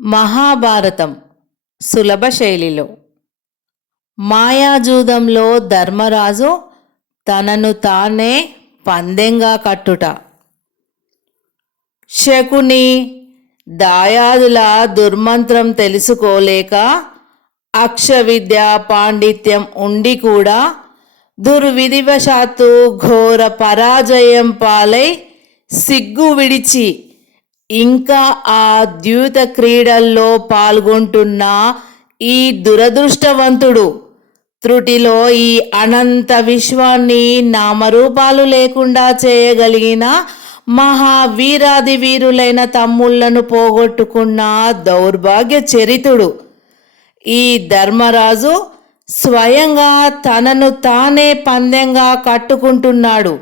మహాభారతం సులభ శైలిలో. మాయాజూదంలో ధర్మరాజు తనను తానే పందెంగా కట్టుట. శకుని దాయాదుల దుర్మంత్రం తెలుసుకోలేక అక్షవిద్య పాండిత్యం ఉండి కూడా దుర్విధివశాత్తు ఘోర పరాజయం పాలై సిగ్గు విడిచి ఇంకా ఆ ద్యూత క్రీడల్లో పాల్గొంటున్న ఈ దురదృష్టవంతుడు. త్రుటిలో ఈ అనంత విశ్వాన్ని నామరూపాలు లేకుండా చేయగలిగిన మహావీరాది వీరులైన తమ్ముళ్ళను పోగొట్టుకున్న దౌర్భాగ్య చరితుడు ఈ ధర్మరాజు స్వయంగా తనను తానే పందెంగా కట్టుకుంటున్నాడు.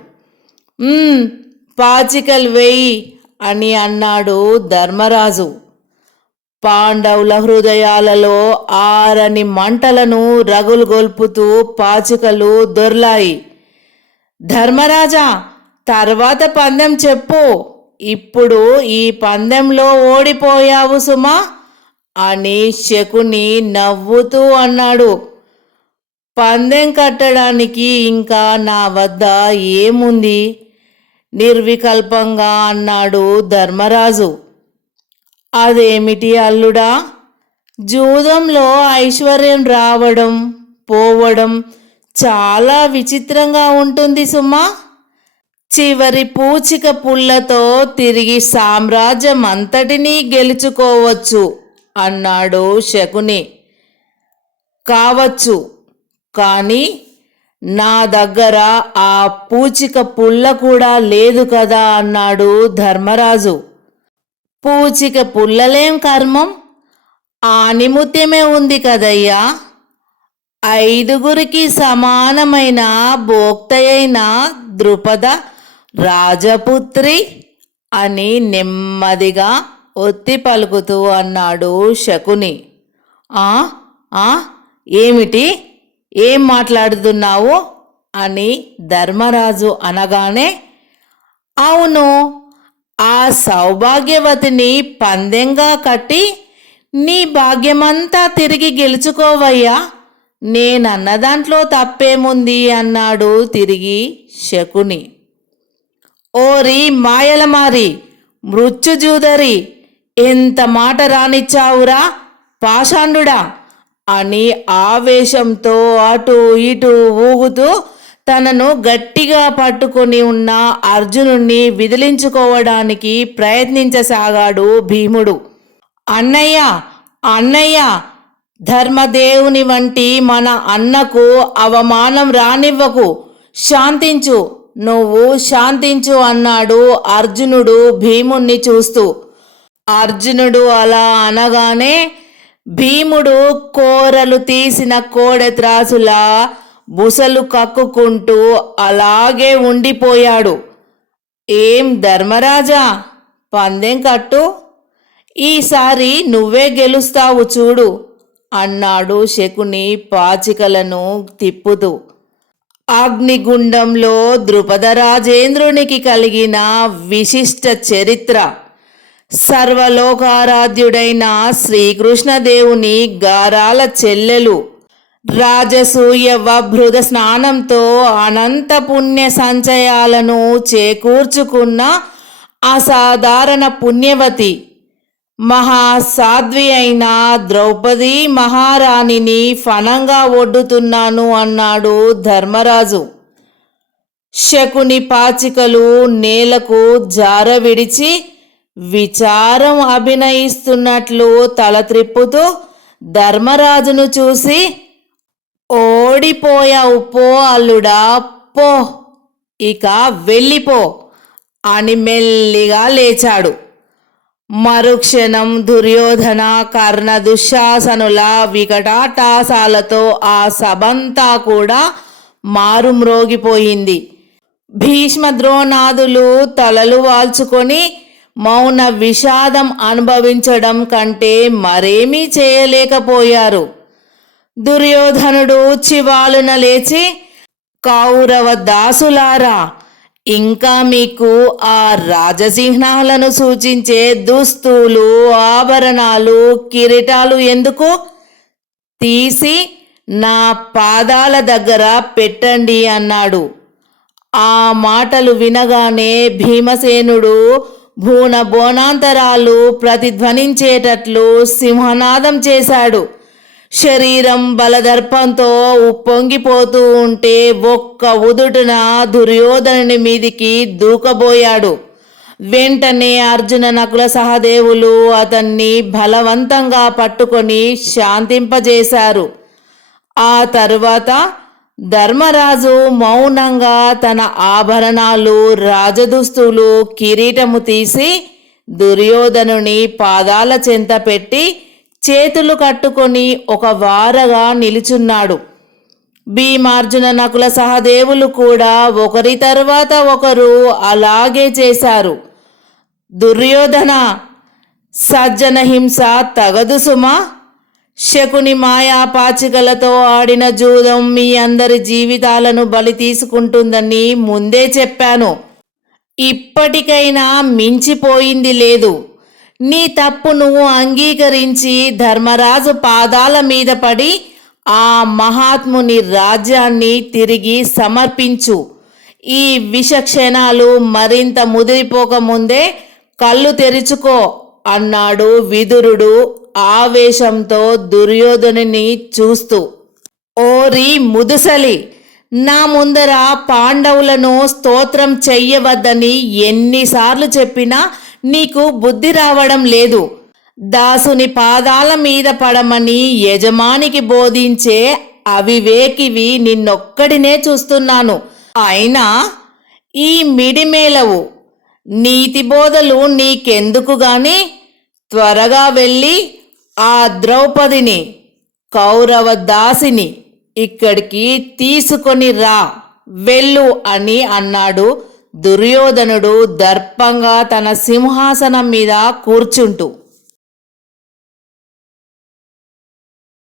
పాచికలు వేయి అని అన్నాడు ధర్మరాజు. పాండవుల హృదయాలలో ఆరని మంటలను రగులుగొల్పుతూ పాచికలు దొర్లాయి. ధర్మరాజా తర్వాత పందెం చెప్పు. ఇప్పుడు ఈ పందెంలో ఓడిపోయావు సుమా అని శకుని నవ్వుతూ అన్నాడు. పందెం కట్టడానికి ఇంకా నా వద్ద ఏముంది? నిర్వికల్పంగా అన్నాడు ధర్మరాజు. అదేమిటి అల్లుడా? జూదంలో ఐశ్వర్యం రావడం పోవడం చాలా విచిత్రంగా ఉంటుంది సుమా. చివరి పూచిక పుల్లతో తిరిగి సామ్రాజ్యం అంతటినీ గెలుచుకోవచ్చు అన్నాడు శకుని. కావచ్చు కానీ నా దగ్గర ఆ పూచిక పుల్ల కూడా లేదు కదా అన్నాడు ధర్మరాజు. పూచిక పుల్లలేం కర్మం? ఆ నిమిత్తమే ఉంది కదయ్యా. ఐదుగురికి సమానమైన భోక్తయైన ద్రుపద రాజపుత్రి అని నెమ్మదిగా ఒత్తి పలుకుతూ అన్నాడు శకుని. ఆ? ఆ? ఏమిటి? ఏం మాట్లాడుతున్నావు? అని ధర్మరాజు అనగానే అవును ఆ సౌభాగ్యవతిని పందెంగా కట్టి నీ భాగ్యమంతా తిరిగి గెలుచుకోవయ్యా. నేనన్న దాంట్లో తప్పేముంది? అన్నాడు తిరిగి శకుని. ఓరి మాయలమారి మృత్యుజూదరి ఎంత మాట రానిచ్చావురా? పాషాండుడా అని ఆవేశంతో అటు ఇటు ఊగుతూ తనను గట్టిగా పట్టుకొని ఉన్న అర్జునుణ్ణి విదిలించుకోవడానికి ప్రయత్నించసాగాడు భీముడు. అన్నయ్య అన్నయ్య ధర్మదేవుని వంటి మన అన్నకు అవమానం రానివ్వకు. శాంతించు నువ్వు శాంతించు అన్నాడు అర్జునుడు భీముణ్ణి చూస్తూ. అర్జునుడు అలా అనగానే భీముడు కోరలు తీసిన కోడె త్రాసులా బుసలు కక్కుకుంటూ అలాగే ఉండిపోయాడు. ఏం ధర్మరాజా? పందెం కట్టు? ఈసారి నువ్వే గెలుస్తావు చూడు అన్నాడు శకుని పాచికలను తిప్పుతూ. అగ్నిగుండంలో ద్రుపద రాజేంద్రునికి కలిగిన విశిష్ట చరిత్ర. సర్వలోకారాధ్యుడైన శ్రీకృష్ణదేవుని గారాల చెల్లెలు. రాజసూయ వభృద స్నానంతో అనంత పుణ్య సంచయాలను చేకూర్చుకున్న అసాధారణ పుణ్యవతి. మహాసాధ్వి అయిన ద్రౌపది మహారాణిని ఫణంగా ఒడ్డుతున్నాను అన్నాడు ధర్మరాజు. శకుని పాచికలు నేలకు జార విడిచి విచారం అభినయిస్తున్నట్లు తల త్రిప్పుతూ ధర్మరాజును చూసి ఓడిపోయావు పో అల్లుడా పో ఇక వెళ్ళిపో అని మెల్లిగా లేచాడు. మరుక్షణం దుర్యోధన కర్ణ దుశ్శాసనుల వికటాటాసాలతో ఆ సభంతా కూడా మారుమ్రోగిపోయింది. భీష్మ ద్రోణాదులు తలలు వాల్చుకొని మౌన విషాదం అనుభవించడం కంటే మరేమీ చేయలేకపోయారు. దుర్యోధనుడు చివాలున లేచి కౌరవ దాసులారా ఇంకా మీకు ఆ రాజసింహాలను సూచించే దుస్తులు ఆభరణాలు కిరీటాలు ఎందుకు? తీసి నా పాదాల దగ్గర పెట్టండి అన్నాడు. ఆ మాటలు వినగానే భీమసేనుడు భూన బోనాంతరాలు ప్రతిధ్వనించేటట్లు సింహనాదం చేశాడు. శరీరం బలదర్పంతో ఉప్పొంగిపోతూ ఉంటే ఒక్క ఉదుటున దుర్యోధనుని మీదికి దూకబోయాడు. వెంటనే అర్జున నకుల సహదేవులు అతన్ని బలవంతంగా పట్టుకొని శాంతింపజేశారు. ఆ తరువాత ధర్మరాజు మౌనంగా తన ఆభరణాలు రాజదుస్తులు కిరీటము తీసి దుర్యోధనుని పాదాల చెంత పెట్టి చేతులు కట్టుకొని ఒక వారగా నిలుచున్నాడు. భీమార్జున నకుల సహదేవులు కూడా ఒకరి తర్వాత ఒకరు అలాగే చేశారు. దుర్యోధన సజ్జన హింస తగదు సుమా శకుని మాయా పాచికలతో ఆడిన జూదం మీ అందరి జీవితాలను బలి తీసుకుంటుందని ముందే చెప్పాను. ఇప్పటికైనా మించిపోయింది లేదు. నీ తప్పు నువ్వు అంగీకరించి ధర్మరాజు పాదాల మీద పడి ఆ మహాత్ముని రాజ్యాన్ని తిరిగి సమర్పించు. ఈ విషక్షణాలు మరింత ముదిరిపోకముందే కళ్ళు తెరుచుకో అన్నాడు విదురుడు ఆవేశంతో దుర్యోధనుని చూస్తూ ఓరి ముదుసలి నా ముందర పాండవులను స్తోత్రం చెయ్యవద్దని ఎన్నిసార్లు చెప్పినా నీకు బుద్ధి రావడం లేదు. దాసుని పాదాల మీద పడమని యజమానికి బోధించే అవివేకివి నిన్నొక్కడినే చూస్తున్నాను. అయినా ఈ మిడిమేలవు నీతి బోధలు నీకెందుకు గాని? త్వరగా వెళ్ళి ఆ ద్రౌపదిని కౌరవ దాసిని ఇక్కడికి తీసుకొని రా వెళ్ళు అని అన్నాడు దుర్యోధనుడు దర్పంగా తన సింహాసనం మీద కూర్చుంటూ.